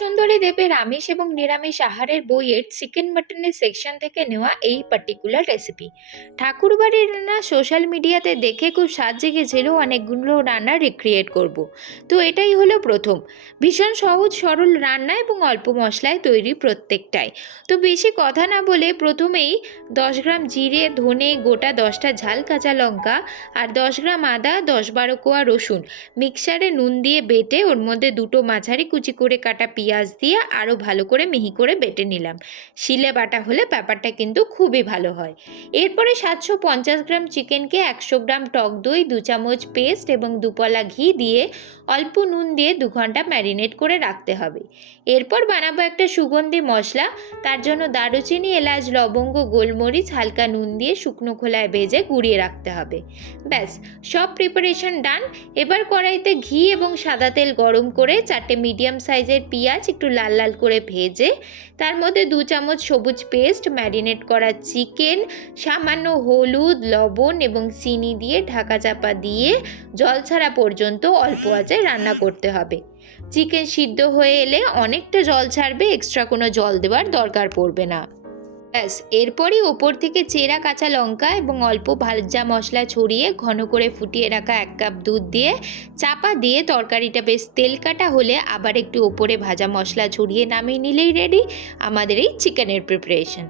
সুন্দরী দেবের আমিষ এবং নিরামিষ আহারের বইয়ের চিকেন মাটনের সেকশন থেকে নেওয়া এই পার্টিকুলার রেসিপি। ঠাকুরবাড়ির রান্না সোশ্যাল মিডিয়াতে দেখে খুব স্বাদ জেগেছিল, অনেকগুলো রান্না রিক্রিয়েট করব। তো এটাই হলো প্রথম। ভীষণ সহজ সরল রান্না এবং অল্প মশলায় তৈরি প্রত্যেকটাই। তো বেশি কথা না বলে প্রথমেই 10 গ্রাম জিরে, ধনে, গোটা 10টা ঝাল কাঁচা লঙ্কা আর 10 গ্রাম আদা, 10-12 কোয়া রসুন মিক্সারে নুন দিয়ে বেটে ওর মধ্যে দুটো মাঝারি কুচি করে কাটা পেঁয়াজ দিয়ে আরও ভালো করে মিহি করে বেটে নিলাম। শিলে বাটা হলে ব্যাপারটা কিন্তু খুবই ভালো হয়। এরপরে 750 গ্রাম চিকেনকে 100 গ্রাম টক দই, 2 চামচ পেস্ট এবং 2 পলা ঘি দিয়ে অল্প নুন দিয়ে 2 ঘন্টা ম্যারিনেট করে রাখতে হবে। এরপর বানাবো একটা সুগন্ধি মশলা। তার জন্য দারুচিনি, এলাচ, লবঙ্গ, গোলমরিচ হালকা নুন দিয়ে শুকনো খোলায় ভেজে গুঁড়িয়ে রাখতে হবে। ব্যাস, সব প্রিপারেশন ডান। এবার কড়াইতে ঘি এবং সাদা তেল গরম করে 4টে মিডিয়াম সাইজের পেঁয়াজ একটু লাল লাল করে ভেজে তার মধ্যে 2 চামচ সবুজ পেস্ট, ম্যারিনেট করা চিকেন, সামান্য হলুদ, লবণ এবং চিনি দিয়ে ঢাকা চাপা দিয়ে জল ছাড়া পর্যন্ত অল্প আঁচে রান্না করতে হবে। চিকেন সিদ্ধ হয়ে এলে অনেকটা জল ছাড়বে, এক্সট্রা কোনো জল দেওয়ার দরকার পড়বে না। ব্যাস, এরপরই ওপর থেকে চেরা কাঁচা লঙ্কা এবং অল্প ভাজা মশলা ছড়িয়ে ঘন করে ফুটিয়ে রাখা 1 কাপ দুধ দিয়ে চাপা দিয়ে তরকারিটা বেশ তেল কাটা হলে আবার একটু ওপরে ভাজা মশলা ছড়িয়ে নামিয়ে নিলেই রেডি আমাদের এই চিকেনের প্রিপারেশন।